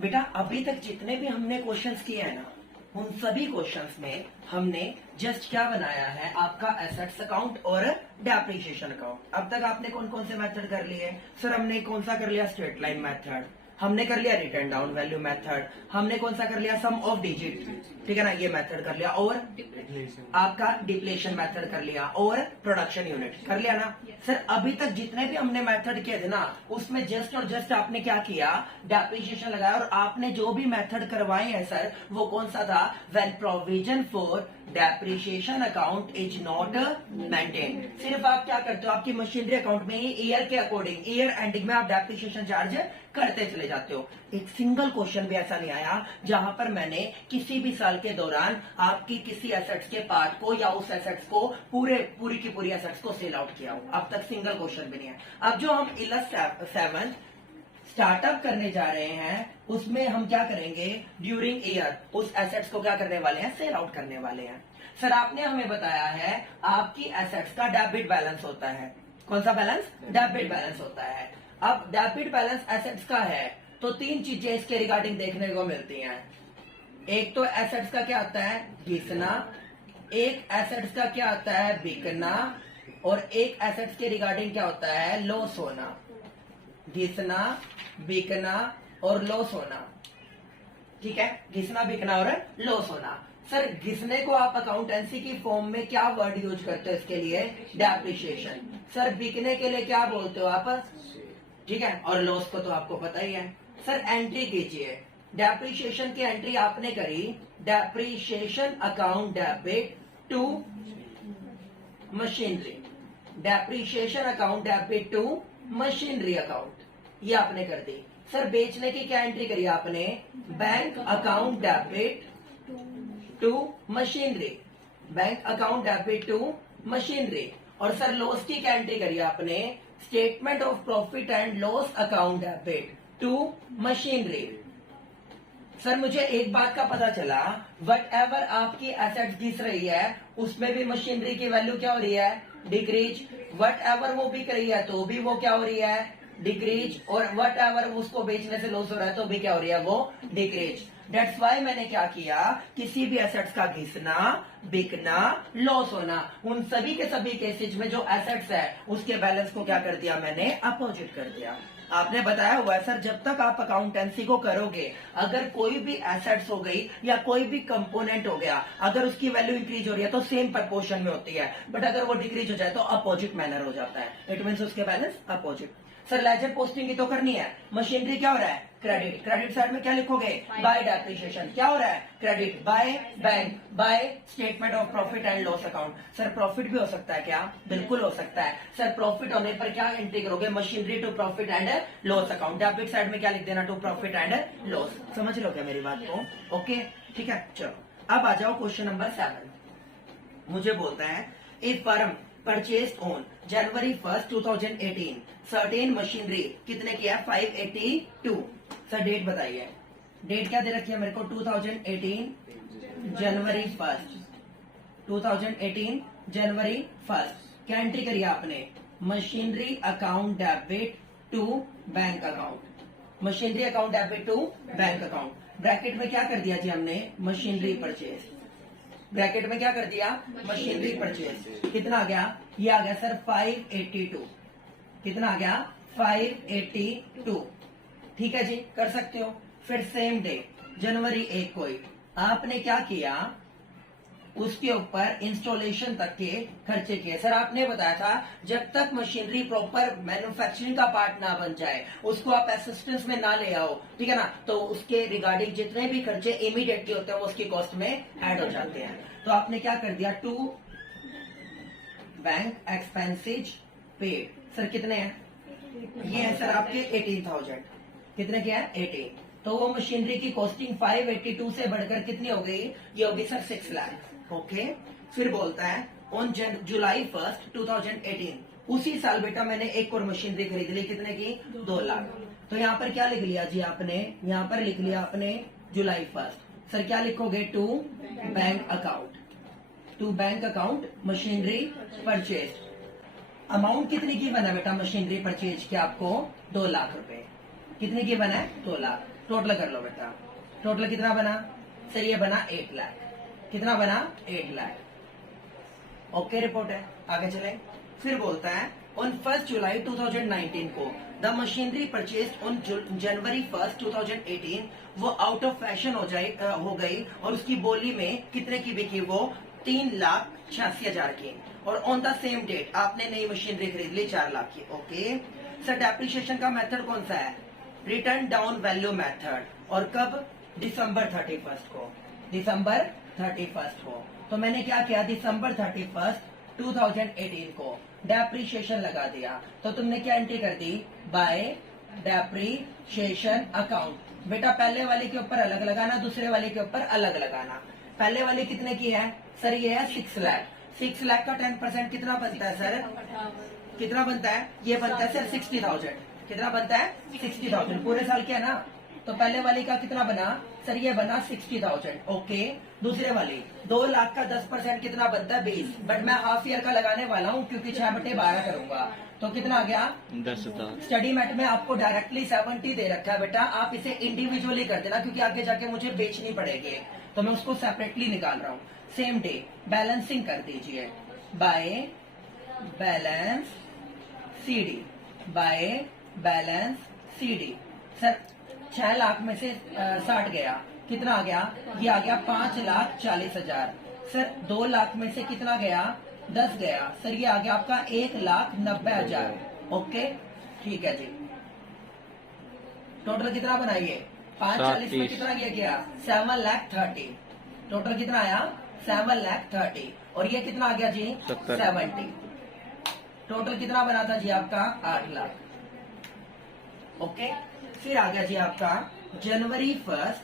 बेटा अभी तक जितने भी हमने क्वेश्चंस किए हैं ना, उन सभी क्वेश्चंस में हमने जस्ट क्या बनाया है, आपका एसेट्स अकाउंट और डेप्रिसिएशन अकाउंट। अब तक आपने कौन कौन से मेथड कर लिए? सर हमने कौन सा कर लिया? स्ट्रेट लाइन मेथड, हमने कर लिया रिटर्न डाउन वैल्यू मेथड, हमने कौन सा कर लिया? सम ऑफ डिजिट, ठीक है ना, ये मेथड कर लिया, और आपका डिप्लेशन मेथड कर लिया, और प्रोडक्शन यूनिट कर लिया ना। सर अभी तक जितने भी हमने मेथड किए थे ना, उसमें जस्ट और जस्ट आपने क्या किया? डेप्रिसिएशन लगाया, और आपने जो भी मेथड करवाए हैं सर, वो कौन सा था? When provision for depreciation account is not maintain. सिर्फ आप क्या करते हो, आपकी मशीनरी अकाउंट में ईयर के अकॉर्डिंग, ईयर एंडिंग में आप डेप्रिसिएशन चार्ज करते चले जाते हो। एक सिंगल क्वेश्चन भी ऐसा नहीं आया जहां पर मैंने किसी भी साल के दौरान आपकी किसी एसेट्स के पार्ट को या उस एसेट्स को पूरी की पूरी एसेट्स को सेल आउट किया हो। अब तक सिंगल क्वेश्चन भी नहीं है। अब जो हम 11 स्टार्टअप करने जा रहे हैं, उसमें हम क्या करेंगे? ड्यूरिंग ईयर उस एसेट्स को क्या करने वाले हैं? सेल आउट करने वाले हैं। सर आपने हमें बताया है आपकी एसेट्स का डेबिट बैलेंस होता है। कौन सा बैलेंस? डेबिट बैलेंस होता है। अब डेबिट बैलेंस एसेट्स का है तो तीन चीजें इसके रिगार्डिंग देखने को मिलती हैं। एक तो एसेट्स का क्या आता है? घिसना, एक एसेट्स का क्या आता है? बिकना, और एक एसेट्स के रिगार्डिंग क्या होता है? लॉस होना। घिसना, बिकना और लॉस होना, ठीक है, घिसना, बिकना और लॉस होना। सर घिसने को आप अकाउंटेंसी की फॉर्म में क्या वर्ड यूज करते हो? इसके लिए डेप्रिसिएशन। सर बिकने के लिए क्या बोलते हो आप? ठीक है, और लॉस को तो आपको पता ही है। सर एंट्री कीजिए, डेप्रिसिएशन की एंट्री आपने करी, depreciation account debit to machinery, depreciation account debit to machinery account, ये आपने कर दी। सर बेचने की क्या एंट्री करी आपने? Bank account debit to machinery, bank account debit to machinery. और सर लॉस की क्या एंट्री करी आपने? Statement of profit and loss account debit to machinery. Sir मुझे एक बात का पता चला, वट एवर आपकी एसेट्स घिस रही है उसमें भी मशीनरी की वैल्यू क्या हो रही है? डिक्रीज। वट एवर वो बिक रही है तो भी वो क्या हो रही है? डिक्रीज। और वट एवर उसको बेचने से लॉस हो रहा है तो भी क्या हो रही है? वो डिक्रीज। डेट्स वाई मैंने क्या किया, किसी भी एसेट्स का घिसना, बिकना, लॉस होना, उन सभी के सभी केसेज में जो एसेट्स है उसके बैलेंस को क्या कर दिया मैंने? अपोजिट कर दिया। आपने बताया हुआ है सर, जब तक आप अकाउंटेंसी को करोगे, अगर कोई भी एसेट्स हो गई या कोई भी कंपोनेंट हो गया, अगर उसकी वैल्यू इंक्रीज हो रही है तो सेम प्रपोर्शन में होती है, बट अगर वो डिक्रीज हो जाए तो अपोजिट मैनर हो जाता है। इट मीन्स उसके balance opposite. Sir ledger posting की तो करनी है, मशीनरी क्या हो रहा है? क्रेडिट। क्रेडिट साइड में क्या लिखोगे? Bye depreciation. क्या हो रहा है? Credit. By bank, by statement of profit and loss account. Sir profit भी हो सकता है क्या? बिल्कुल हो सकता है। सर प्रॉफिट होने पर क्या एंट्री करोगे? Machinery to profit and loss account. Debit side में क्या लिख देना? To profit and loss. समझ लो क्या मेरी बात को? ओके ठीक है, चलो अब आ जाओ क्वेश्चन नंबर 7। मुझे बोलता है a firm purchase on January 1, 2018 certain machinery, कितने की है? 582। सर डेट बताइए, डेट क्या दे रखी है मेरे को? 2018 जनवरी 1, 2018 जनवरी 1। क्या एंट्री करी आपने? Machinery account debit to bank account, machinery account debit to bank account. Bracket में क्या कर दिया जी हमने? Machinery purchase. ब्रैकेट में क्या कर दिया? Machinery purchase. कितना आ गया? ये आ गया सर 582। कितना आ गया? 582। ठीक है जी, कर सकते हो। फिर सेम डे जनवरी 1 को ही आपने क्या किया? उसके ऊपर इंस्टॉलेशन तक के खर्चे किए। सर आपने बताया था जब तक मशीनरी प्रॉपर मैन्युफैक्चरिंग का पार्ट ना बन जाए, उसको आप असिस्टेंस में ना ले आओ, ठीक है ना, तो उसके रिगार्डिंग जितने भी खर्चे इमीडिएटली होते हैं वो उसकी कॉस्ट में ऐड हो जाते हैं। तो आपने क्या कर दिया? To bank expenses paid. Sir कितने हैं? ये है सर आपके 18,000। कितने के हैं? 18। तो वो मशीनरी की कॉस्टिंग 582 से बढ़कर कितनी हो गई? ये होगी सर 6 लाख। ओके, फिर बोलता है ऑन जुलाई 1, 2018 उसी साल बेटा मैंने एक और मशीनरी खरीद ली। कितने की? 2 लाख। तो यहाँ पर क्या लिख लिया जी आपने? यहाँ पर लिख लिया आपने जुलाई 1। सर क्या लिखोगे? To bank account, to bank account machinery purchase. Amount कितनी की बना बेटा मशीनरी परचेज की? आपको 2 लाख रुपए। कितने की बना है? 2 लाख। टोटल कर लो बेटा, टोटल कितना बना सर? ये बना 8 लाख। कितना बना? 8 लाख। ओके रिपोर्ट है, आगे चले। फिर बोलता है ऑन 1 जुलाई 2019 को the machinery purchase on January 1, 2018 वो आउट ऑफ फैशन हो गई और उसकी बोली में कितने की बिकी? वो 3,86,000 की। और ऑन द सेम डेट आपने नई मशीनरी खरीद ली 4 लाख की। ओके सर, डेप्रिसिएशन का मेथड कौन सा है? Return down value method. और कब? दिसंबर 31 को। दिसंबर 31 को। तो मैंने क्या किया? दिसंबर 31, 2018 को डेप्रिसिएशन लगा दिया। तो तुमने क्या एंट्री कर दी? Bye depreciation account. बेटा पहले वाले के ऊपर अलग लगाना, दूसरे वाले के ऊपर अलग लगाना। पहले वाले कितने की है सर? ये है 6 लाख। 6 लाख का 10% कितना बनता है सर? कितना बनता है? ये बनता है सर 60,000। कितना बनता है? 60,000। पूरे साल क्या है ना? तो पहले वाले का कितना बना सर? ये बना 60,000। ओके, दूसरे वाले 2 लाख का 10% कितना बनता है? 20। बट मैं हाफ ईयर का लगाने वाला हूँ क्योंकि 6/12 करूंगा। तो कितना आ गया? 10,000। स्टडी मेट में आपको डायरेक्टली 70 दे रखा है बेटा, आप इसे इंडिविजुअली कर देना क्योंकि आगे जाके मुझे बेचनी पड़ेगी, तो मैं उसको सेपरेटली निकाल रहा हूँ। सेम डे बैलेंसिंग कर दीजिए by balance CD। By balance CD sir 6 lakh में से 60 गया, कितना आ गया? ये आ गया 5,40,000। सर 2 लाख में से कितना गया? 10 गया। सर ये आ गया आपका 1,90,000। ओके ठीक है जी। टोटल कितना बनाइए? 540 में कितना ये गया? 7,30,000। टोटल कितना आया? 7,30,000। और ये कितना आ गया जी? 70। टोटल कितना बना था जी आपका? 8 लाख। ओके, फिर आ गया जी आपका जनवरी 1,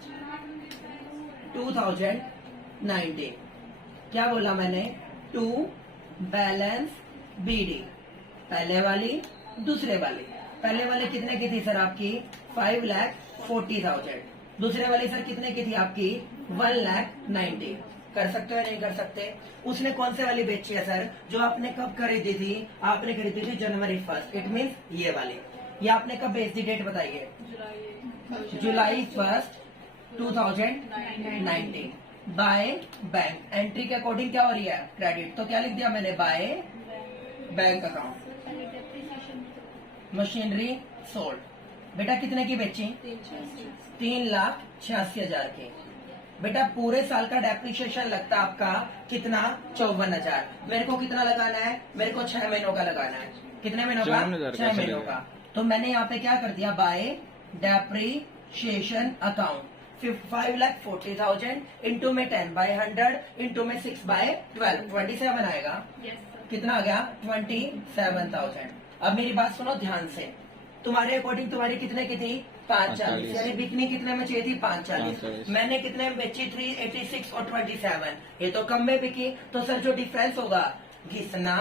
2019। क्या बोला मैंने? To balance BD। पहले वाली, दूसरे वाली। पहले वाले कितने की थी सर आपकी? 5,40,000। दूसरे वाली सर कितने की थी आपकी? 1,90,000। कर सकते हो या नहीं कर सकते? उसने कौन से वाली बेची है सर? जो आपने कब खरीदी थी? आपने खरीदी थी जनवरी 1। इट मीन्स ये वाली। ये आपने कब बेच दी? डेट बताइए। जुलाई 1, 2019। By bank. एंट्री के अकॉर्डिंग क्या हो रही है? क्रेडिट। तो क्या लिख दिया मैंने? By bank account. Machinery sold. बेटा कितने की बेची? 3,86,000 की। बेटा पूरे साल का डेप्रिसिएशन लगता है आपका कितना? 54,000। मेरे को कितना लगाना है? मेरे को 6 महीनों का लगाना है। कितने महीनों का? 6 महीनों का। तो मैंने यहाँ पे क्या कर दिया? बाय डेप्रिसिएशन अकाउंट 5,40,000 इंटू में 10/100 इंटू में 6/12 27 आएगा। कितना आ गया? 27,000। अब मेरी बात सुनो ध्यान से। तुम्हारे अकॉर्डिंग तुम्हारी कितने की थी? 540। यानी बिकनी कितने में चाहिए थी? 540। मैंने कितने में बेची? 386 और 27। ये तो कम में बिकी। तो सर जो डिफरेंस होगा घिसना,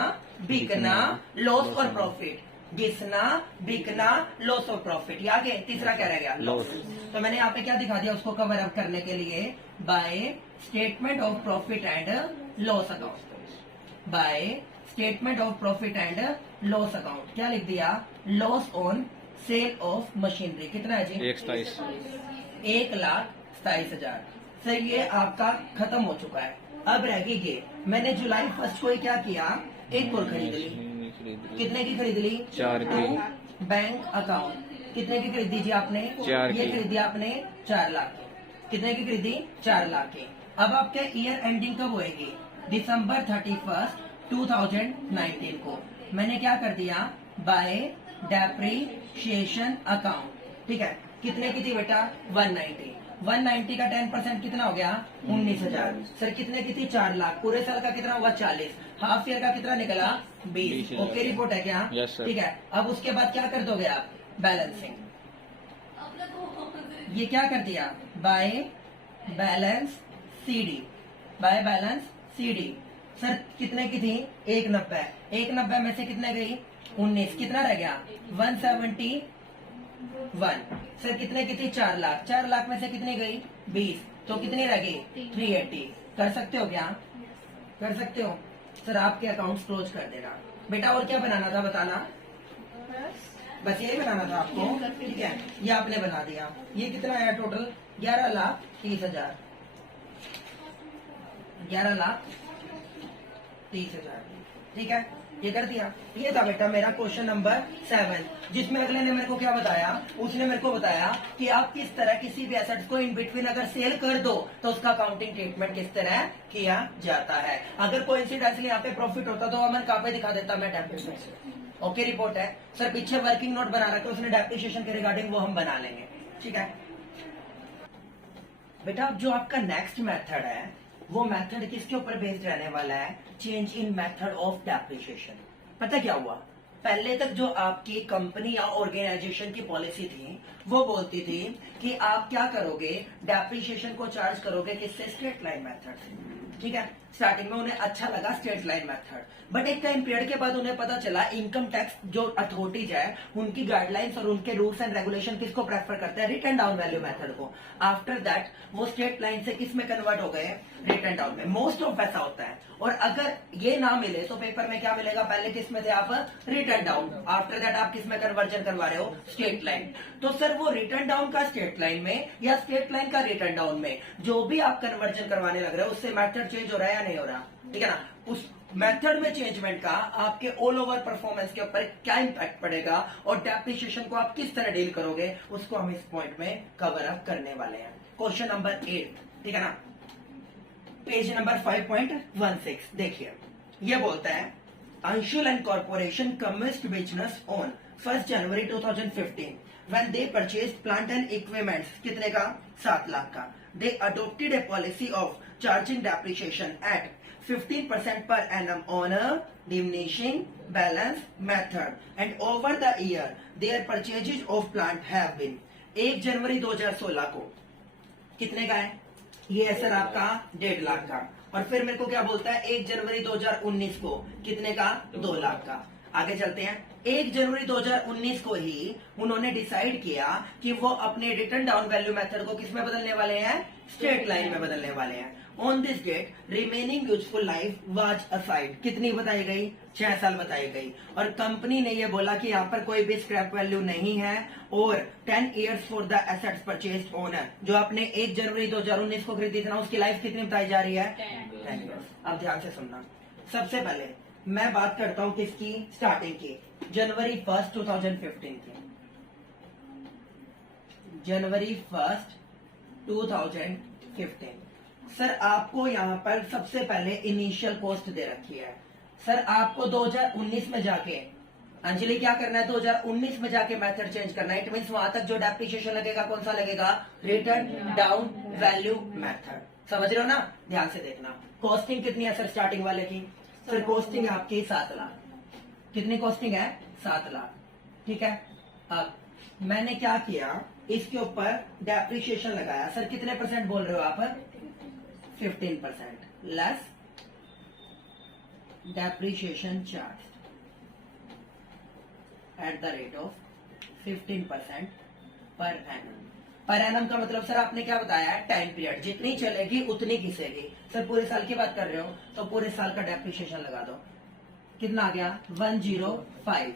बिकना, लॉस और प्रॉफिट। घिसना, बिकना, लॉस और प्रॉफिट। ये आगे तीसरा क्या रह गया? लॉस। तो मैंने यहाँ पे क्या दिखा दिया उसको कवर अप करने के लिए? By statement of profit and loss account. By statement of profit and loss account क्या लिख दिया? Loss on sale of machinery. कितना है जी? 1,27,000। सर ये आपका खत्म हो चुका है। अब रह गई ये। मैंने जुलाई 1 को क्या किया? एक और खरीद ली। कितने की खरीद ली? 4 की। बैंक अकाउंट कितने की खरीदी जी आपने? 4 ये की। खरीदी आपने 4 लाख की। कितने की खरीदी? 4 लाख की। अब आपके ईयर एंडिंग कब होएगी? दिसंबर 31, 2019 को। मैंने क्या कर दिया? Bye depreciation account. ठीक है, कितने की थी बेटा? 190। 190 का 10% कितना हो गया? 19,000। सर कितने की थी? 4 लाख। पूरे साल का कितना हुआ? 40। हाफ ईयर का कितना निकला? 20। ओके रिपोर्ट है क्या? Yes, sir. ठीक है, अब उसके बाद क्या कर दोगे आप? बैलेंसिंग। ये क्या कर दिया? By balance CD। By balance CD। Sir कितने की थी? 190। 190 में से कितने गई? 19। कितना रह गया? 171। सर कितने की थी? 4 लाख। 4 लाख में से कितनी गई? 20। तो कितनी रह गई? 380। कर सकते हो क्या? कर सकते हो? सर आपके अकाउंट्स क्लोज कर देना। बेटा और क्या बनाना था बताना? बस यही बनाना था आपको, ठीक है। ये आपने बना दिया। ये कितना आया टोटल? 11,30,000, 11,30,000, ठीक है। ये कर दिया। ये था बेटा मेरा क्वेश्चन नंबर 7, जिसमें अगले ने मेरे को क्या बताया, उसने मेरे को बताया कि आप किस तरह किसी भी एसेट्स को इन बिटवीन अगर सेल कर दो तो उसका अकाउंटिंग ट्रीटमेंट किस तरह किया जाता है। अगर कोइंसिडेंटली यहाँ पे प्रॉफिट होता तो अमन कहाँ पे दिखा देता, मैं डेप्रिसिएशन से। ओके, रिपोर्ट है सर, पीछे वर्किंग नोट बना रखा है उसने डेप्रिसिएशन के रिगार्डिंग, वो हम बना लेंगे, ठीक है। बेटा अब जो आपका नेक्स्ट मेथड है वो मेथड किसके ऊपर बेस्ड रहने वाला है? Change in method of depreciation. पता क्या हुआ, पहले तक जो आपकी कंपनी या ऑर्गेनाइजेशन की पॉलिसी थी वो बोलती थी कि आप क्या करोगे, डेप्रिसिएशन को चार्ज करोगे किससे? स्ट्रेट लाइन मेथड से, ठीक है। स्टार्टिंग में उन्हें अच्छा लगा स्ट्रेट लाइन मेथड, बट एक टाइम पीरियड के बाद उन्हें पता चला इनकम टैक्स जो अथॉरिटीज है उनकी गाइडलाइंस और उनके रूल्स एंड रेगुलेशन किसको प्रेफर करते हैं? रिटर्न डाउन वैल्यू मेथड को। आफ्टर दैट वो स्ट्रेट लाइन से किस में कन्वर्ट हो गए? रिटर्न डाउन में। मोस्ट ऑफ ऐसा होता है। और अगर ये ना मिले तो पेपर में क्या मिलेगा? पहले किस में थे आप? Return down. आफ्टर दैट आप किस में कन्वर्जन करवा रहे हो? Straight line. तो सर वो रिटर्न डाउन का स्ट्रेट लाइन में या स्ट्रेट लाइन का रिटर्न डाउन में जो भी आप कन्वर्जन करवाने लग रहे हो उससे मेथड चेंज हो रहा है या नहीं हो रहा? ठीक है ना। उस मेथड में चेंजमेंट का आपके ऑल ओवर परफॉर्मेंस के ऊपर क्या इंपैक्ट पड़ेगा और डेप्रिसिएशन को आप किस तरह डील करोगे उसको हम इस पॉइंट में कवर अप करने वाले हैं। क्वेश्चन नंबर 8, ठीक है ना, पेज नंबर 5.16 देखिए। ये बोलता है Anshul and corporation commenced business on 1 January 2015 when they purchased plant and equipments कितने का? 7 लाख का। They adopted a policy of charging depreciation at 15% per annum on a diminishing balance method and over the year their purchases of plant have been 1 जनवरी 2016 को कितने का है? ये है sir आपका 1.5 लाख का। और फिर मेरे को क्या बोलता है 1 जनवरी 2019 को कितने का? 2 लाख का। आगे चलते हैं। 1 जनवरी 2019 को ही उन्होंने डिसाइड किया कि वो अपने रिटर्न डाउन वैल्यू मेथड को किस में बदलने वाले हैं? स्ट्रेट लाइन में बदलने वाले हैं। On this date remaining useful life was aside कितनी बताई गई? 6 साल बताई गई। और कंपनी ने ये बोला कि यहाँ पर कोई भी स्क्रैप वैल्यू नहीं है और 10 years for the assets purchased owner, जो आपने 1 जनवरी 2019 को खरीदी थी ना उसकी लाइफ कितनी बताई जा रही है? 10 इयर्स। अब ध्यान से सुनना। सबसे पहले मैं बात करता हूं किसकी? स्टार्टिंग की, जनवरी 1 2015 की। जनवरी 1 2015 सर आपको यहां पर सबसे पहले इनिशियल कॉस्ट दे रखी है। सर आपको 2019 में जाके अंजलि क्या करना है? 2019 में जाके मेथड चेंज करना है। इट मीन्स वहां तक जो डेप्रिसिएशन लगेगा कौन सा लगेगा? Return down value method. समझ रहे हो ना? ध्यान से देखना। कॉस्टिंग कितनी है सर स्टार्टिंग वाले की? सर कॉस्टिंग आपकी 7 लाख। कितनी कॉस्टिंग है? 7 लाख, ठीक है। अब मैंने क्या किया, इसके ऊपर डेप्रिसिएशन लगाया। सर कितने % बोल रहे हो आप? 15% less depreciation charge at the rate of 15% per annum. Per annum का मतलब सर आपने क्या बताया है? टाइम पीरियड, जितनी चलेगी उतनी घिसेगी। सर पूरे साल की बात कर रहे हो तो पूरे साल का डेप्रिसिएशन लगा दो। कितना आ गया? 105,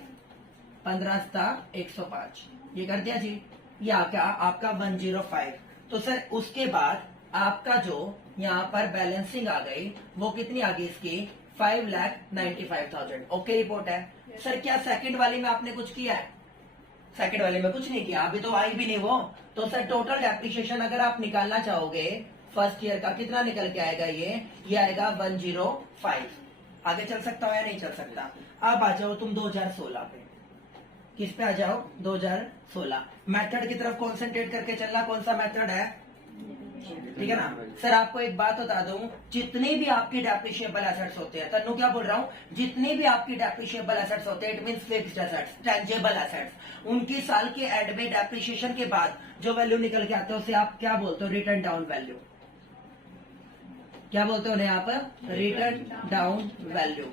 15 105। ये कर दिया जी। या क्या आपका 105। तो सर उसके बाद आपका जो यहाँ पर बैलेंसिंग आ गई वो कितनी आ गई इसकी? 5,95,000। ओके, रिपोर्ट है। सर क्या सेकंड वाली में आपने कुछ किया है? सेकंड वाले में कुछ नहीं किया, अभी तो आई भी नहीं वो। तो सर टोटल डेप्रिसिएशन अगर आप निकालना चाहोगे फर्स्ट ईयर का कितना निकल के आएगा? ये आएगा 105। आगे चल सकता हो या नहीं चल सकता? अब आ जाओ तुम 2016 पे। किस पे आ जाओ? 2016। मेथड की तरफ कॉन्सेंट्रेट करके चलना। कौन सा मेथड है? ठीक है ना। सर आपको एक बात बता दूं, जितने भी आपकी डेप्रिशिएबल एसेट्स होते हैं, तन्नू क्या बोल रहा हूं, जितने भी आपकी डेप्रिशिएबल एसेट्स होते हैं, it means fixed assets, tangible assets, उनकी साल के एंड में डेप्रिशिएशन के बाद जो वैल्यू निकल के आते हैं उसे आप क्या बोलते हो? Return down value. क्या बोलते हो उन्हें आप? Return down value.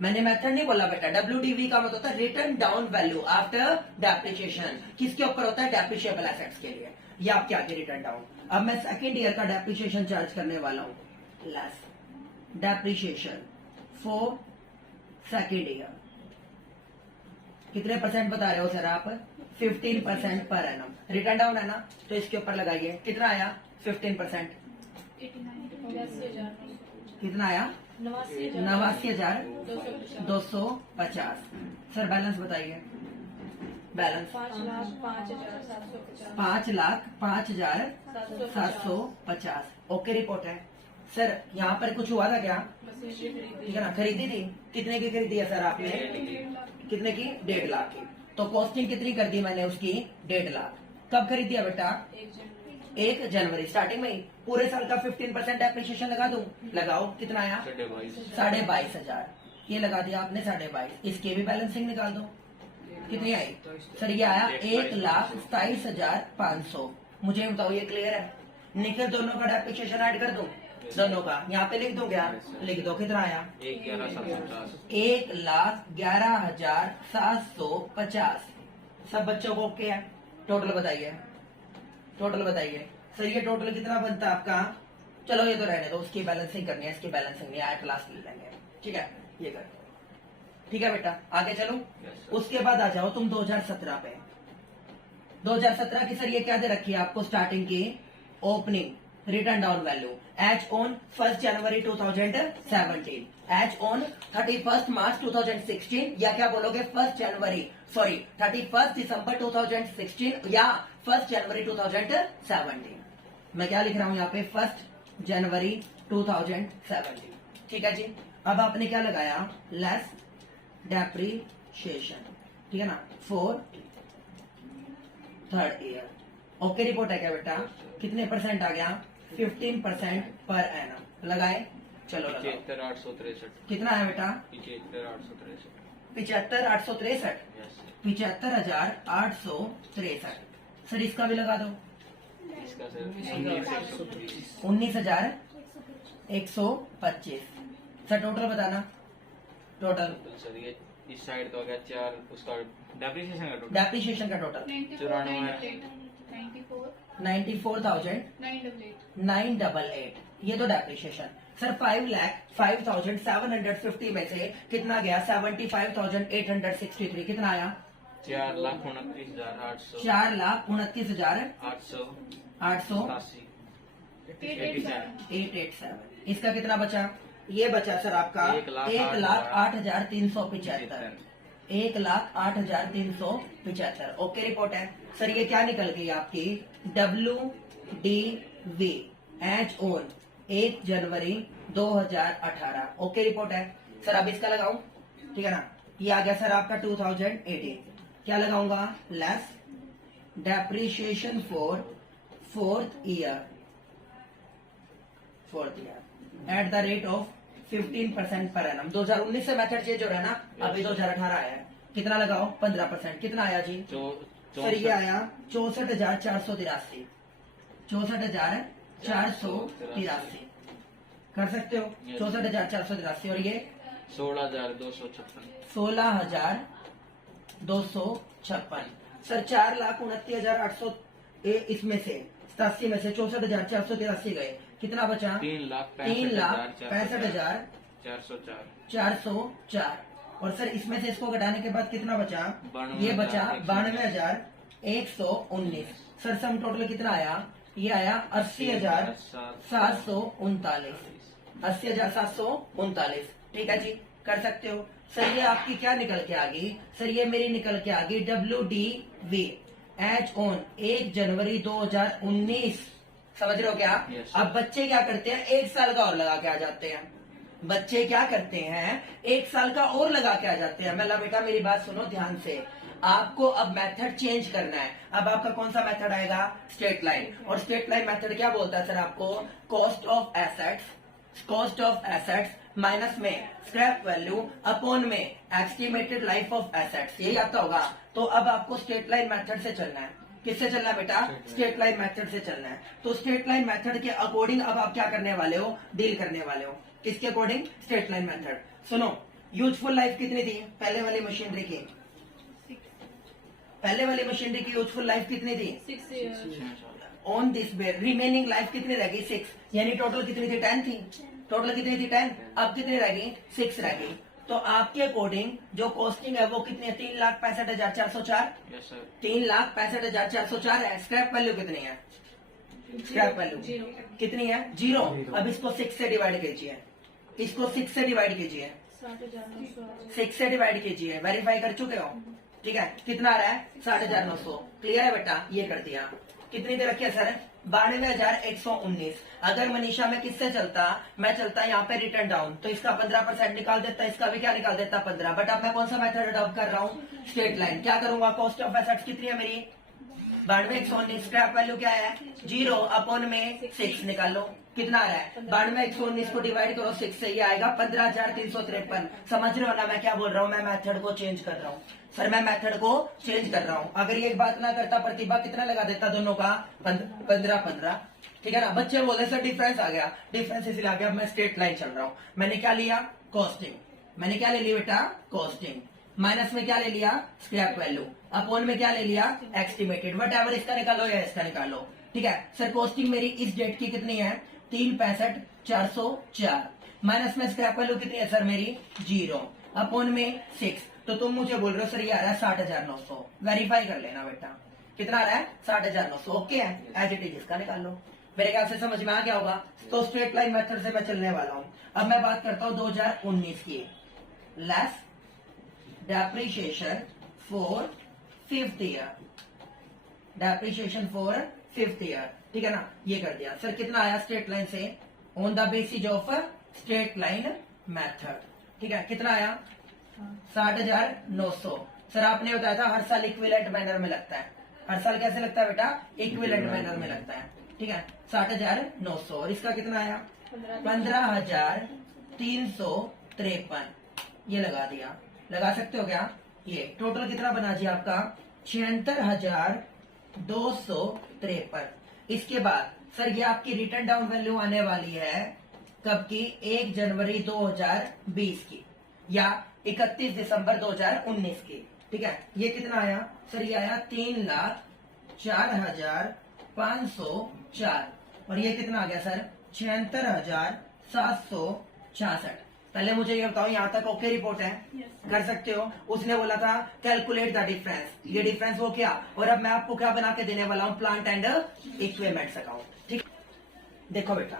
मैंने मेथड नहीं बोला बेटा। WDV का मतलब होता है return down value after depreciation. किसके ऊपर होता है? डेप्रिशिएबल एसेट्स के लिए। ये आपके आगे रिटर्न डाउन। अब मैं सेकेंड ईयर का डेप्रिशिएशन चार्ज करने वाला हूं। Less depreciation for second year कितने परसेंट बता रहे हो सर आप? 15% पर एनम। रिटर्न डाउन है ना, तो इसके ऊपर लगाइए। कितना आया 15%? कितना आया? 89,250। सर बैलेंस बताइए। बैलेंस 5,05,750। ओके रिपोर्ट है सर। यहाँ पर कुछ हुआ था क्या? ठीक है ना, खरीदी थी। कितने की खरीदी है सर आपने? कितने की? 1.5 लाख की। तो कॉस्टिंग कितनी कर दी मैंने उसकी? 1.5 लाख। कब खरीदी है बेटा? 1 जनवरी, स्टार्टिंग में ही। पूरे साल का 15% एप्रिसिएशन लगा दूं? लगाओ। कितना आया? 22,500। ये लगा दिया आपने 22,500। इसके भी बैलेंसिंग निकाल दो। कितनी आई सर? ये आया 1,27,500। मुझे बताओ ये क्लियर है? निखिल दोनों का डेप्रिसिएशन ऐड कर दूं? दोनों का यहाँ पे लिख दूं क्या? लिख दो। कितना आया? 1,11,750। सब बच्चों को ओके है? टोटल बताइए। टोटल बताइए सर। ये टोटल कितना बनता है आपका? चलो ये तो रहने दो, उसकी बैलेंसिंग करनी है, इसकी बैलेंसिंग नहीं आया, क्लास ले लेंगे। ठीक है, ये कर दो। ठीक है बेटा, आगे चलो। उसके बाद आ जाओ तुम 2017 पे। 2017 की सर ये क्या दे रखी है आपको? स्टार्टिंग की opening written down value as on 1 January 2017, as on 31 March 2016, या क्या बोलोगे 1 जनवरी, सॉरी 31 दिसंबर 2016 या 1 जनवरी 2017। मैं क्या लिख रहा हूं यहाँ पे? 1 जनवरी 2017। ठीक है जी। अब आपने क्या लगाया? Less depreciation. ठीक है ना, for third year. Okay report है क्या बेटा? कितने परसेंट आ गया? 15% पर एनम। लगाए? चलो लगाओ। 75,863। कितना है बेटा? 75,863। 75,863। 75,863। सर इसका भी लगा दो। इसका सर 19,125। 19,125। सर टोटल बताना। टोटल तो सर ये इस साइड तो आ गया 4, उसका डेप्रिसिएशन का टोटल डेप्रिसिएशन का टोटल 94,988। ये तो डेप्रिसिएशन। सर 5,05,750 में से कितना गया? 75,863। कितना आया? 4,29,800। 4,29,887। इसका कितना बचा? ये बचा सर आपका 1,08,375। 1,08,375। ओके रिपोर्ट है सर। ये क्या निकल गई आपकी? WDV as on 1 January 2018। Okay report है सर। अब इसका लगाऊं? ठीक है ना, ये आ गया सर आपका 2018। क्या लगाऊंगा? Less depreciation for fourth year at the rate of 15% per annum. 2019 से मेथड चेंज हो रहा है ना, अभी 2018 आया है। कितना लगाओ? 15%। कितना आया जी? सर ये आया 64,483। 64,483 कर सकते हो? 64,483। और ये 16,256। 16,256। सर 4,29,800 इसमें से 87 में से 64,483 गए। कितना बचा? 3,65,404। और सर इसमें से इसको घटाने के बाद कितना बचा? ये बचा 92,119। सर सम टोटल कितना आया? ये आया 80,739। 80,739। ठीक है जी, कर सकते हो। सर ये आपकी क्या निकल के आ गई? सर ये मेरी निकल के आ गई WDV एज ऑन 1 जनवरी 2019। समझ रहे हो क्या? अब बच्चे क्या करते हैं? 1 साल का और लगा के आ जाते हैं। बच्चे क्या करते हैं? 1 साल का और लगा के आ जाते हैं। मतलब बेटा मेरी बात सुनो ध्यान से। आपको अब मेथड चेंज करना है। अब आपका कौन सा मेथड आएगा? Straight line. और स्ट्रेट लाइन मेथड क्या बोलता है सर आपको? कॉस्ट ऑफ एसेट्स माइनस में स्क्रैप वैल्यू अपॉन में एस्टिमेटेड लाइफ ऑफ एसेट्स। यही आता होगा। तो अब आपको स्ट्रेट लाइन मेथड से चलना है। किससे चलना है बेटा? स्ट्रेट लाइन मेथड से चलना है। तो स्ट्रेट लाइन मेथड के अकॉर्डिंग अब आप क्या करने वाले हो? डील करने वाले हो। किसके अकॉर्डिंग? Straight line method. सुनो, यूजफुल लाइफ कितनी थी पहले वाली मशीनरी की? पहले वाली मशीनरी की यूजफुल लाइफ कितनी थी? 6 years. On this bed remaining life कितनी रह गई? 6। यानी टोटल कितनी थी? 10 थी। टोटल कितनी थी? 10। अब कितनी रह गई? 6 रह गई। तो आपके अकॉर्डिंग जो कॉस्टिंग है वो कितनी है? 3,65,404। यस सर 3,65,404 है। स्क्रैप वैल्यू कितनी है? स्क्रैप वैल्यू कितनी है? 0। अब इसको 6 से डिवाइड कीजिए, इसको 6 से डिवाइड कीजिए, 6 से डिवाइड कीजिए। वेरीफाई कर चुके हो? ठीक है, कितना आ रहा है? 9,900। क्लियर है बेटा? ये कर दिया। कितनी दे रखी है सर? 92,119। अगर मनीषा में किससे चलता? मैं चलता यहाँ पे रिटर्न डाउन, तो इसका 15% निकाल देता, इसका भी क्या निकाल देता? 15। बट अब मैं कौन सा मेथड अडॉप्ट कर रहा हूँ? Straight line. क्या करूंगा? कॉस्ट ऑफ एसेट्स कितनी है मेरी? 92,119। स्क्रैप वैल्यू क्या है? 0 अपॉन में 6 निकाल लो। कितना आ रहा है? 92,119 को डिवाइड करो 6 से, ये आएगा 15,353। समझ रहे हो ना मैं क्या बोल रहा हूँ? मैं मेथड को चेंज कर रहा हूँ सर, मैं मेथड को चेंज कर रहा हूँ। अगर ये बात ना करता प्रतिभा, कितना लगा देता दोनों का? 15। ठीक है ना? बच्चे बोले सर डिफरेंस आ गया, डिफरेंस इसलिए आ गया। अब मैं स्ट्रेट लाइन चल रहा हूँ। मैंने क्या लिया? कॉस्टिंग। मैंने क्या ले लिया बेटा? कॉस्टिंग। माइनस में क्या ले लिया? Scrap value. अपॉन में क्या ले लिया? एस्टिमेटेड। वट एवर, इसका निकालो या इसका निकालो। ठीक है सर, कॉस्टिंग मेरी इस डेट की कितनी है? 3,65,404। माइनस में स्क्रैप वैल्यू कितनी है सर मेरी? 0 अपॉन में 6। तो तुम मुझे बोल रहे हो सर ये आ रहा है 60,900। वेरीफाई कर लेना बेटा, कितना आ रहा है? 60,900। ओके है, एज इट इज इसका निकाल लो। मेरे ख्याल से समझ में आ गया होगा। तो स्ट्रेट लाइन मेथड से मैं चलने वाला हूं। अब मैं बात करता हूं 2019 की। Less depreciation for 5th year, depreciation for 5th year. ठीक है ना? ये कर दिया सर। कितना आया स्ट्रेट लाइन से? On the basis of straight line method. ठीक है, कितना आया? 60,900। सर आपने बताया था हर साल इक्विवेलेंट मैनर में लगता है। हर साल कैसे लगता है बेटा? इक्विवेलेंट मैनर में लगता है। ठीक है, 60,900। और इसका कितना आया? 15,353। ये लगा दिया। लगा सकते हो क्या? ये टोटल कितना बना जी आपका? 76,253। इसके बाद सर ये आपकी रिटर्न डाउन वैल्यू आने वाली है कब की? 1 जनवरी 2020 की या 31 दिसंबर 2019 की। ठीक है, ये कितना आया सर? ये आया 3,04,504। और ये कितना आ गया सर? 76,766। पहले मुझे ये बताओ, यहाँ तक ओके रिपोर्ट है? कर सकते हो? उसने बोला था कैलकुलेट द डिफरेंस, ये डिफरेंस वो क्या? और अब मैं आपको क्या बना के देने वाला हूँ? Plant and equipments account. ठीक, देखो बेटा,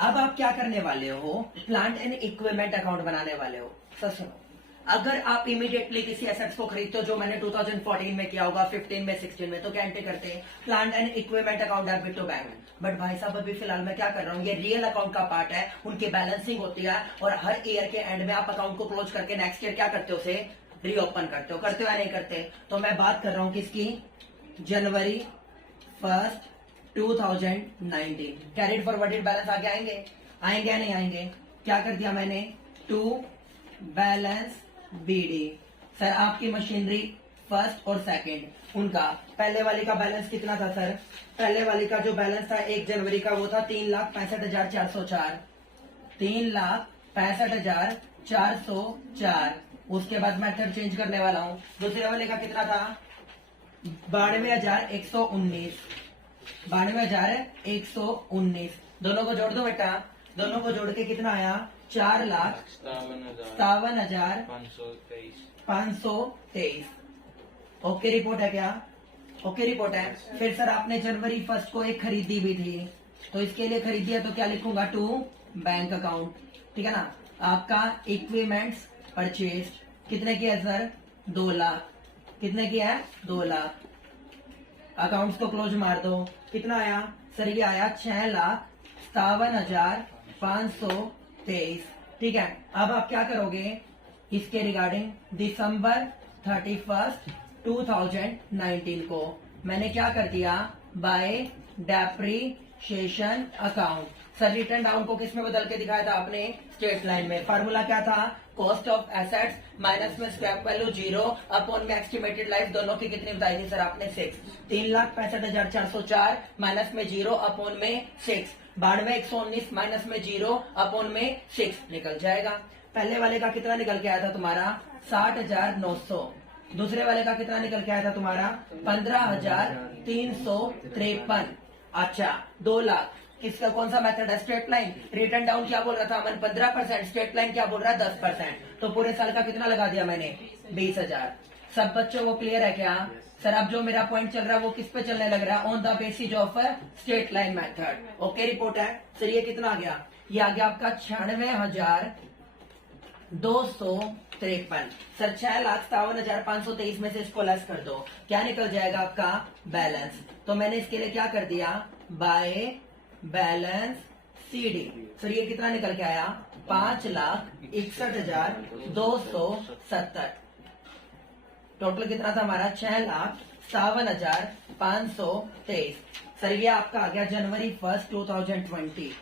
अब आप क्या करने वाले हो? प्लांट एंड इक्विपमेंट अकाउंट बनाने वाले हो। सर सुनो, अगर आप इमीडिएटली किसी एसेट्स को खरीदते हो, जो मैंने 2014 में किया होगा, 15 में, 16 में, तो क्या एंट्री करते हैं? Plant and equipment account debit to bank. But भाई साहब अभी फिलहाल मैं क्या कर रहा हूँ? ये रियल अकाउंट का पार्ट है, उनकी बैलेंसिंग होती है और हर ईयर के एंड में आप अकाउंट को क्लोज करके नेक्स्ट ईयर क्या करते हो? उसे रीओपन करते हो। करते हो या नहीं करते? तो मैं बात कर रहा हूँ किसकी? जनवरी 1, 2019। कैरिड फॉरवर्डेड बैलेंस आगे आएंगे? आएंगे या नहीं आएंगे? क्या कर दिया मैंने? To balance B D. सर आपकी मशीनरी फर्स्ट और सेकंड, उनका पहले वाली का बैलेंस कितना था सर? पहले वाली का जो बैलेंस था 1 जनवरी का वो था 3,65,404। 3,65,404। उसके बाद मेथड चेंज करने वाला हूँ। दूसरे वाले का कितना था? 92,119। 92,119। दोनों को जोड़ दो बेटा। दोनों को जोड़ के कितना आया? 4,57,523। ओके रिपोर्ट है क्या? ओके रिपोर्ट है। फिर सर आपने जनवरी 1 को एक खरीदी भी थी, तो इसके लिए खरीदी है तो क्या लिखूंगा? To bank account. ठीक है ना? आपका इक्विपमेंट्स परचेज कितने की है सर? 2 लाख। कितने की है? 2 लाख। अकाउंट्स को क्लोज मार दो। कितना आया सर? ये आया 6,57,523। ठीक है, अब आप क्या करोगे इसके रिगार्डिंग? दिसंबर 31, 2019 को मैंने क्या कर दिया? By depreciation account. Sir written down को किस में बदल के दिखाया था आपने? स्ट्रेट लाइन में। फार्मूला क्या था? कॉस्ट ऑफ एसेट्स माइनस में स्क्रैप वैल्यू 0 अपॉन में एस्टिमेटेड लाइफ। दोनों की कितनी बताई थी सर आपने? 6। 3,65,404 माइनस में 0 अपॉन में 6। 92,119 माइनस में 0 अपॉन में 6 निकल जाएगा। पहले वाले का कितना निकल के आया था तुम्हारा? 60,900। दूसरे वाले का कितना निकल के आया था तुम्हारा? 15,353। अच्छा 2 लाख। किसका कौन सा मेथड है? Straight line. रिटर्न डाउन क्या बोल रहा था अमन? 15%। स्ट्रेट लाइन क्या बोल रहा है? 10%। तो पूरे साल का कितना लगा दिया मैंने? 20,000। सब बच्चों को क्लियर है क्या? सर अब जो मेरा पॉइंट चल रहा है वो किस पे चलने लग रहा है? On the basis of straight line method. Okay report है। सर ये कितना आ गया? ये आ गया आपका 96,253। सर 6,57,523 में से इसको लेस कर दो, क्या निकल जाएगा आपका? बैलेंस। तो मैंने इसके लिए क्या कर दिया? By balance CD। सर ये कितना निकल के आया? 5,61,270। टोटल कितना था हमारा? 6,57,523। सर ये आपका आ गया जनवरी 1, 2020।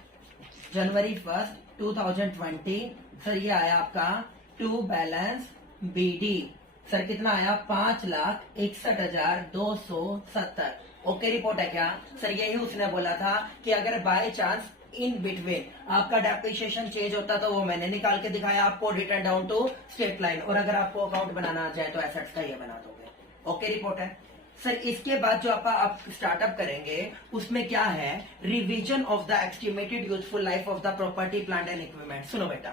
जनवरी 1, 2020। सर ये आया आपका टू बैलेंस BD। सर कितना आया? 5,61,270। ओके रिपोर्ट है क्या? सर यही उसने बोला था कि अगर बाय चांस इन बिटवीन आपका डेप्रिसिएशन चेंज होता तो वो मैंने निकाल के दिखाया आपको, written down to straight line. और अगर आपको अकाउंट बनाना आ जाए तो एसेट्स का ये बना दोगे। ओके रिपोर्ट है। सर इसके बाद जो आप स्टार्टअप करेंगे उसमें क्या है? Revision of the estimated useful life of the property plant and equipment. सुनो बेटा,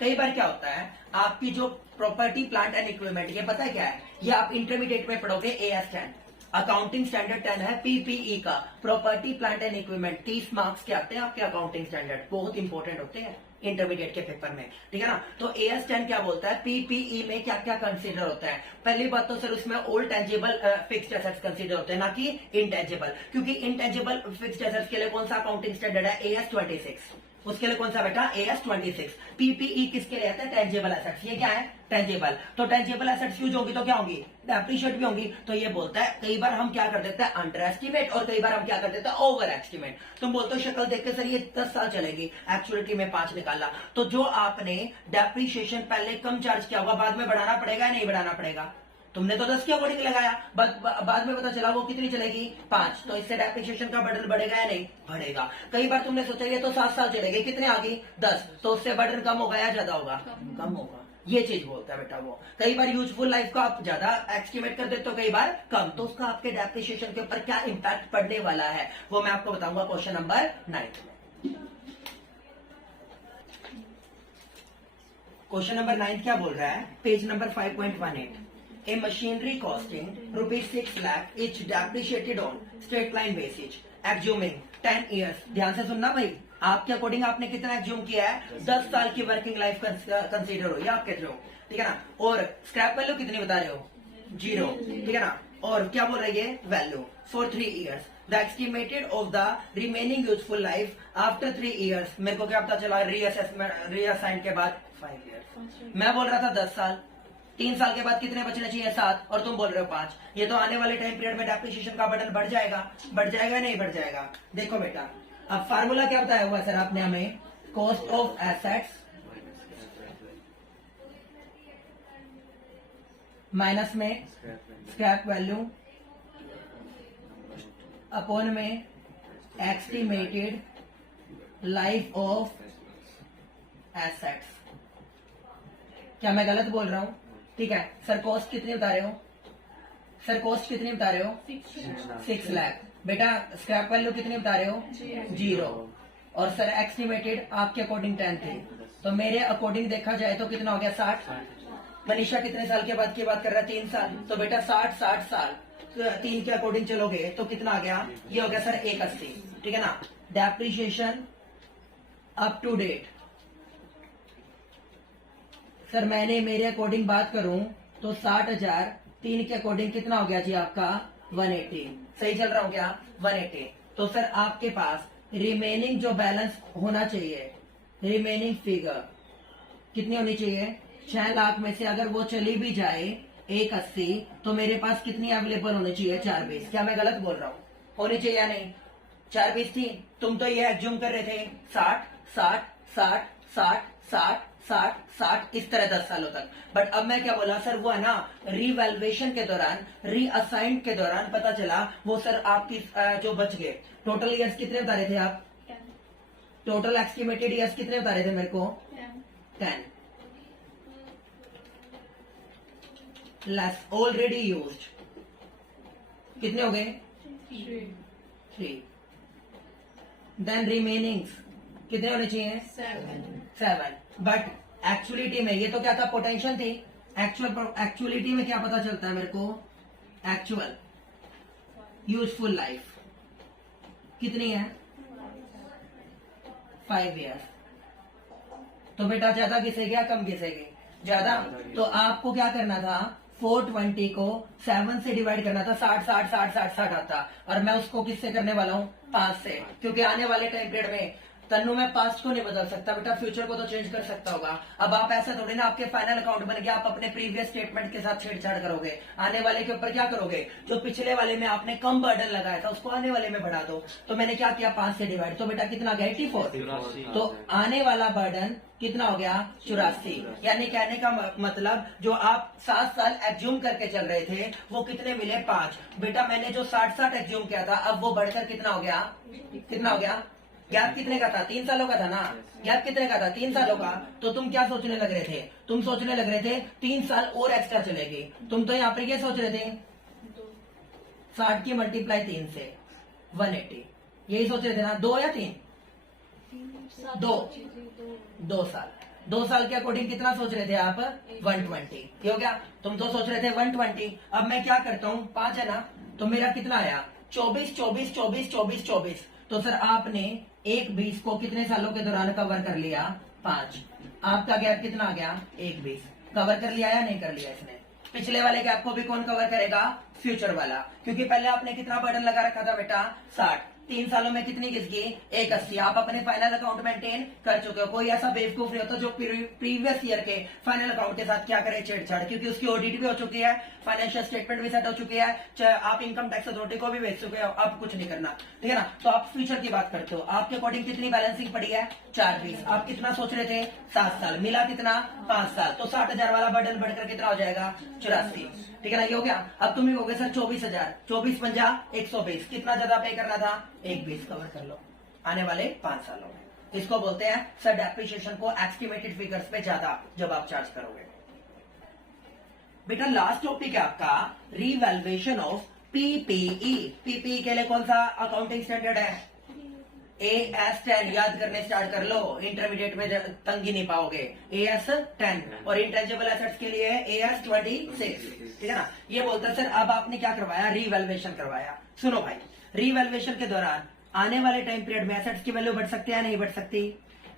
कई बार क्या होता है आपकी जो प्रॉपर्टी प्लांट एंड इक्विपमेंट, ये पता है क्या है? ये आप इंटरमीडिएट में पढ़ोगे AS 10, अकाउंटिंग स्टैंडर्ड 10 है PPE का। Property plant and equipment 30 marks के आते हैं आपके अकाउंटिंग स्टैंडर्ड, बहुत इंपॉर्टेंट होते हैं इंटरमीडिएट के पेपर में, ठीक है ना? तो AS 10 क्या बोलता है? PPE में क्या क्या कंसीडर होता है? पहली बात तो सर उसमें old tangible fixed assets consider होते हैं, ना कि इनटेंजिबल। क्योंकि इनटेंजिबल फिक्स्ड एसेट्स के लिए कौन सा अकाउंटिंग स्टैंडर्ड है? AS 26। उसके लिए कौन सा बेटा? AS 26। PPE किसके लिए आता है? Tangible assets. ये क्या है? टेंजिबल। तो टेंजिबल एसेट्स यूज होगी तो क्या होंगी? डेप्रिशिएट भी होंगी। तो ये बोलता है कई बार हम क्या कर देते हैं? अंडर एस्टिमेट, और कई बार हम क्या कर देते हैं? Over estimate. तुम बोलते हो शक्ल देख के सर ये 10 साल चलेगी, एक्चुअलिटी में 5 निकाला। तो जो आपने डेप्रिशिएशन पहले कम चार्ज किया होगा बाद में बढ़ाना पड़ेगा या नहीं बढ़ाना पड़ेगा? तुमने तो 10 के अकॉर्डिंग लगाया, बाद में पता चला वो कितनी चलेगी? 5। तो इससे डेप्रिसिएशन का बर्डन बढ़ेगा या नहीं? बढ़ेगा। कई बार तुमने सोचा ये तो 7 साल चलेगी, कितने आ गई? 10। तो उससे बर्डन कम होगा या ज्यादा होगा? कम होगा। ये चीज बोलता है बेटा वो। कई बार यूजफुल लाइफ का आप ज्यादा एस्टिमेट कर देते हो, कई बार कम। तो उसका आपके डेप्रिसिएशन के ऊपर क्या इंपैक्ट पड़ने वाला है वो मैं आपको बताऊंगा क्वेश्चन नंबर 9 में। क्वेश्चन नंबर 9 क्या बोल रहा है? Page number 5.18। A machinery costing ₹6 lakh is depreciated on straight line basis, assuming 10 years। ध्यान से सुनना भाई, आपके अकॉर्डिंग आपने कितना एज्यूम किया है? 10 साल की वर्किंग लाइफ कंसीडर हो, ये आप कहते हो, ठीक है ना? और स्क्रैप वैल्यू कितनी बता रहे हो? 0, ठीक है ना? और क्या बोल रही है? Value for 3 years। The estimated of the remaining useful life after 3 years। मेरे को क्या पता चला? रीअसाइन के बाद 5 years। मैं बोल रहा था 10 साल, 3 साल के बाद कितने बचने चाहिए? 7, और तुम बोल रहे हो 5। ये तो आने वाले टाइम पीरियड में डेप्रिसिएशन का बर्डन बढ़ जाएगा। बढ़ जाएगा नहीं बढ़ जाएगा? देखो बेटा, अब फार्मूला क्या बताया हुआ सर आपने हमें? कॉस्ट ऑफ एसेट्स माइनस में स्क्रैप वैल्यू अपॉन में एस्टिमेटेड लाइफ ऑफ एसेट्स। क्या मैं गलत बोल रहा हूं? ठीक है सर, कॉस्ट कितनी बता रहे हो? सर कॉस्ट कितनी बता रहे हो? 6 लाख। बेटा स्क्रैप वैल्यू कितनी बता रहे हो? 0। और सर एस्टिमेटेड आपके अकॉर्डिंग 10 थे, तो मेरे अकॉर्डिंग देखा जाए तो कितना हो गया? 60। मनीषा कितने साल के बाद की बात कर रहा है? 3 साल। तो बेटा 60 साल 3 के अकॉर्डिंग चलोगे तो कितना आ गया? ये हो गया सर 180, ठीक है ना? Depreciation up to date sir मैंने मेरे अकॉर्डिंग बात करूं तो 60,000 3 के अकॉर्डिंग कितना हो गया जी आपका? 180। सही चल रहा हूं क्या? 180। तो सर आपके पास रिमेनिंग जो बैलेंस होना चाहिए, रिमेनिंग फिगर कितनी होनी चाहिए? 6 लाख में से अगर वो चली भी जाए 180, तो मेरे पास कितनी अवेलेबल होनी चाहिए? 4 बीस। क्या मैं गलत बोल रहा हूँ? होनी चाहिए या नहीं? 4 बीस थी। तुम तो ये एज्यूम कर रहे थे 60 60 60 60 60 60 60 इस तरह 10 सालों तक। बट अब मैं क्या बोला सर, वो है ना रीवैल्यूएशन के दौरान, रीअसाइन के दौरान पता चला वो सर आपकी जो बच गए, टोटल ईयर्स कितने बता रहे थे आप? टोटल एस्टिमेटेड ईयर्स कितने बता रहे थे मेरे को? 10 लेस ऑलरेडी यूज्ड कितने हो गए? 3। देन रिमेनिंग कितने होने चाहिए? 7। बट एक्चुअलिटी में ये तो क्या था? पोटेंशियल थी। एक्चुअलिटी में क्या पता चलता है मेरे को? एक्चुअल यूजफुल लाइफ कितनी है? 5 ईयर्स। तो बेटा ज्यादा घिसेगी या कम घिसेगी? ज्यादा। तो आपको क्या करना था? 420 को 7 से डिवाइड करना था। 60 आता, और मैं उसको किससे करने वाला हूँ? 5 से, क्योंकि आने वाले टाइम पीरियड में तन्नू मैं पास्ट को नहीं बदल सकता बेटा, फ्यूचर को तो चेंज कर सकता होगा। अब आप ऐसा थोड़ी ना आपके फाइनल अकाउंट बन गया आप अपने प्रीवियस स्टेटमेंट के साथ छेड़छाड़ करोगे। आने वाले के ऊपर क्या करोगे? जो पिछले वाले में आपने कम बर्डन लगाया था उसको आने वाले में बढ़ा दो। तो मैंने क्या किया? 5 से डिवाइड। तो बेटा कितना गया? 84। तो आने वाला बर्डन कितना हो गया? 84। यानी कहने का मतलब जो आप 7 साल एज्यूम करके चल रहे थे वो कितने मिले? 5। बेटा मैंने जो 60 एज्यूम किया था अब वो बढ़कर कितना हो गया? कितना हो गया? गैप कितने का था? 3 सालों का था ना। गैप कितने का था? 3 सालों का। तो तुम क्या सोचने लग रहे थे? तुम सोचने लग रहे थे 3 साल और एक्स्ट्रा चलेगी। तुम तो यहाँ पे क्या सोच रहे थे? 60 की मल्टीप्लाई 3 से 180, यही सोच रहे थे ना? 2 या 3? 2 साल। 2 साल के अकॉर्डिंग कितना सोच रहे थे आप? 120। ये हो गया। तुम तो सोच रहे थे 120। अब मैं क्या करता हूँ? 5 है ना, तो मेरा कितना आया? 24। तो सर आपने एक 20 को कितने सालों के दौरान कवर कर लिया? 5। आपका गैप कितना आ गया? 1 20। कवर कर लिया या नहीं कर लिया इसने? पिछले वाले गैप को भी कौन कवर करेगा? फ्यूचर वाला, क्योंकि पहले आपने कितना बर्डन लगा रखा था बेटा? 60। 3 सालों में कितनी घिसगी? 180। आप अपने फाइनल अकाउंट मेंटेन कर चुके हो। कोई ऐसा बेवकूफ नहीं होता जो प्रीवियस ईयर के फाइनल अकाउंट के साथ क्या करे? छेड़छाड़, क्योंकि उसकी ऑडिट भी हो चुकी है, फाइनेंशियल स्टेटमेंट भी सेट हो चुकी है, आप इनकम टैक्स अथॉरिटी को भी भेज चुके हो। अब कुछ नहीं करना, ठीक है ना? तो आप फ्यूचर की बात करते हो। आपके अकॉर्डिंग कितनी बैलेंसिंग पड़ी है? 4 20। आप कितना सोच रहे थे? 7 साल। मिला कितना? 5 साल। तो 60,000 वाला बर्डन बढ़कर कितना हो जाएगा? 84। ठीक है ना? ये हो गया। अब तुम ही कहोगे सर 24,000, 24 पंजा 120, कितना ज्यादा पे करना था? 1 20 कवर कर लो आने वाले 5 सालों में। इसको बोलते हैं सर डेप्रिसिएशन को एस्टिमेटेड फिगर्स पे ज्यादा जब आप चार्ज करोगे। बेटा लास्ट टॉपिक है आपका रीवैल्यूएशन ऑफ पीपीई। पीपीई के लिए कौन सा अकाउंटिंग स्टैंडर्ड है? AS10। याद करने स्टार्ट कर लो, इंटरमीडिएट में तंग ही नहीं पाओगे। AS10 और इंटेंजिबल एसेट्स के लिए AS26। ठीक है ना? ये बोलता है सर अब आपने क्या करवाया? रीवैल्यूएशन करवाया। सुनो भाई, रीवैल्यूएशन के दौरान आने वाले टाइम पीरियड में एसेट्स की वैल्यू बढ़ सकती है नहीं बढ़ सकती?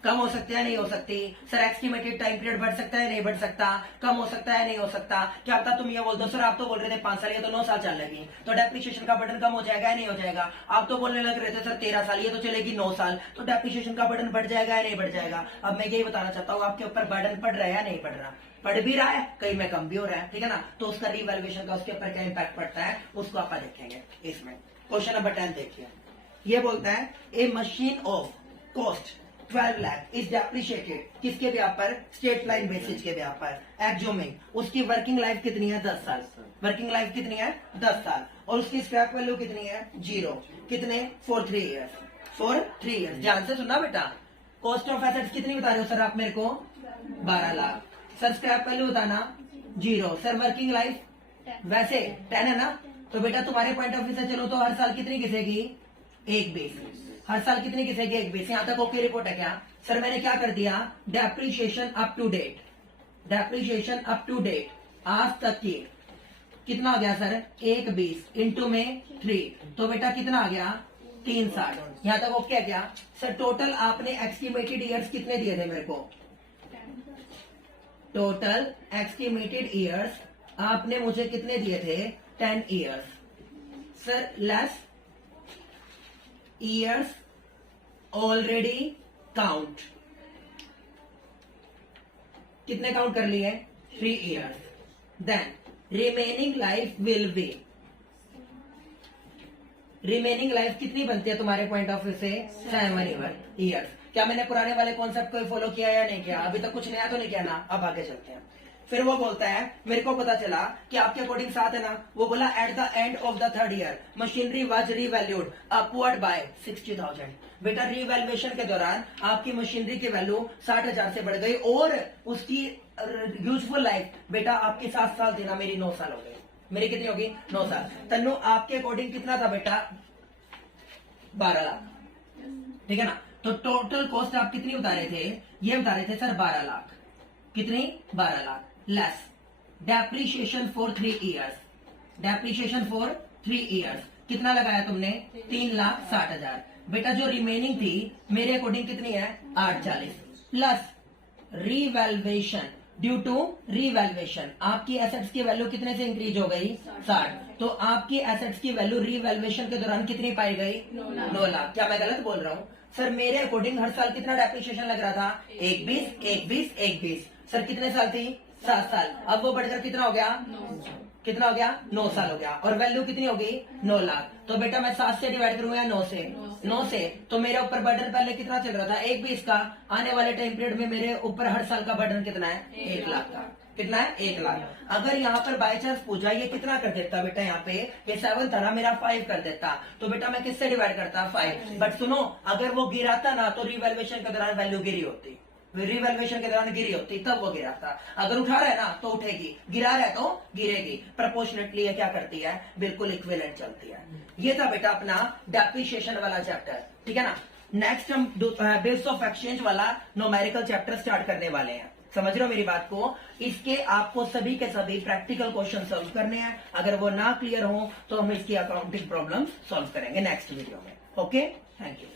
कम हो सकती है नहीं हो सकती? सर एस्टिमेटेड टाइम पीरियड बढ़ सकता है नहीं बढ़ सकता? कम हो सकता है नहीं हो सकता? क्या पता तुम ये बोल दो सर आप तो बोल रहे थे 5 साल, ये तो 9 साल चल लेगी, तो डेप्रिसिएशन का बर्डन कम हो जाएगा या नहीं हो जाएगा? आप तो बोलने लग रहे थे सर 13 साल, ये तो चलेगी 9 साल, तो डेप्रिसिएशन का बर्डन बढ़ जाएगा या नहीं बढ़ जाएगा? अब मैं यही बताना चाहता हूँ आपके ऊपर बर्डन पड़ रहा है या नहीं पड़ रहा? पढ़ भी रहा है, कहीं में कम भी हो रहा है। ठीक है ना? तो उसका रीवैल्यूएशन का उसके ऊपर क्या इम्पैक्ट पड़ता है उसको आप देखेंगे इसमें। क्वेश्चन नंबर 10 देखिए, ये बोलता है a machine of cost 12 lakh is depreciated. किसके ब्याह पर? स्टेट लाइन बेसिस के ब्याह पर। एग्जूमिंग उसकी वर्किंग लाइफ कितनी है? 10 साल। वर्किंग लाइफ कितनी है? 10 साल। और उसकी स्क्रैप वैल्यू कितनी है? 0। कितने? For 3 years. For 3 years. ध्यान से सुनना बेटा। कॉस्ट ऑफ एसेट्स कितनी बता रहे हो सर आप मेरे को? 12 लाख। सर स्क्रैप वैल्यू बताना 0। सर वर्किंग लाइफ वैसे 10 है ना, तो बेटा तुम्हारे पॉइंट ऑफ व्यू से चलो तो हर साल कितनी घिसेगी? 1 20। हर साल कितनी घिसेगी? 1 20। यहां तक ओके रिपोर्ट है क्या? सर मैंने क्या कर दिया? Depreciation up to date. Depreciation up to date आज तक की कितना आ गया सर? 1 20 इंटू में 3, तो बेटा कितना आ गया? 360। यहां तक ओके है क्या? सर टोटल आपने एस्टिमेटेड ईयर्स कितने दिए थे मेरे को? टोटल एस्टिमेटेड ईयर्स आपने मुझे कितने दिए थे? 10 years. Sir less years already count. कितने काउंट कर लिए? 3 years. Then remaining life will be. Remaining life कितनी बनती है तुम्हारे पॉइंट ऑफ व्यू से? 7 ईयर्स। क्या मैंने पुराने वाले कॉन्सेप्ट को फॉलो किया या नहीं किया? अभी तक कुछ नया तो नहीं किया ना? अब आगे चलते हैं। फिर वो बोलता है मेरे को पता चला कि आपके अकॉर्डिंग 7 है ना, वो बोला at the end of the 3rd year machinery was revalued upward bye 60,000। बेटा रीवैल्यूएशन के दौरान आपकी मशीनरी की वैल्यू 60,000 से बढ़ गई और उसकी यूजफुल लाइफ बेटा आपकी 7 साल देना, मेरी 9 साल हो गई। मेरी कितनी होगी? 9 साल। तन्नू आपके अकॉर्डिंग कितना था बेटा? 12 लाख। ठीक है ना। तो टोटल कॉस्ट आप कितनी बता रहे थे, ये बता रहे थे सर 12 लाख, कितनी 12 lakh less depreciation for 3 years, depreciation for 3 years कितना लगाया तुमने 3,60,000। बेटा जो रिमेनिंग थी मेरे अकॉर्डिंग कितनी है 840 plus revaluation due to revaluation, आपकी एसेट्स की वैल्यू कितने से इंक्रीज हो गई 60, तो आपकी एसेट्स की वैल्यू रीवैल्यूएशन के दौरान कितनी पाई गई 9 लाख। क्या मैं गलत बोल रहा हूँ सर? मेरे अकॉर्डिंग हर साल कितना डेप्रिसिएशन लग रहा था 1 सर कितने साल थी 7 साल, अब वो बढ़कर कितना हो गया कितना हो गया 9 साल हो गया, और वैल्यू कितनी हो गई 9 लाख। तो बेटा मैं 7 से डिवाइड करूंगा 9 से तो मेरे ऊपर बर्डन पहले कितना चल रहा था 1,20 का, आने वाले टाइम पीरियड में मेरे ऊपर हर साल का बर्डन कितना है 1 लाख का, कितना है 1 लाख। अगर यहाँ पर बाय चांस पूछा ये कितना कर देता बेटा, यहाँ पे ये 7 था ना मेरा 5 कर देता, तो बेटा मैं किससे डिवाइड करता 5। बट सुनो अगर वो गिराता ना तो रिवैल्यूएशन के दौरान वैल्यू गिरी होती, रिवैल्यूएशन के दौरान गिरी होती तब वो गिराता। अगर उठा रहा है ना तो उठेगी, गिरा रहा है तो गिरेगी। प्रोपोर्शनेटली ये क्या करती है बिल्कुल इक्विवेलेंट चलती है। ये था बेटा अपना डेप्रिसिएशन वाला चैप्टर, ठीक है ना। नेक्स्ट हम बेस ऑफ एक्सचेंज वाला न्यूमेरिकल चैप्टर स्टार्ट करने वाले हैं, समझ रहे हो मेरी बात को। इसके आपको सभी के सभी प्रैक्टिकल क्वेश्चन सॉल्व करने हैं, अगर वो ना क्लियर हो तो हम इसकी अकाउंटिंग प्रॉब्लम सॉल्व करेंगे नेक्स्ट वीडियो में। Okay, thank you.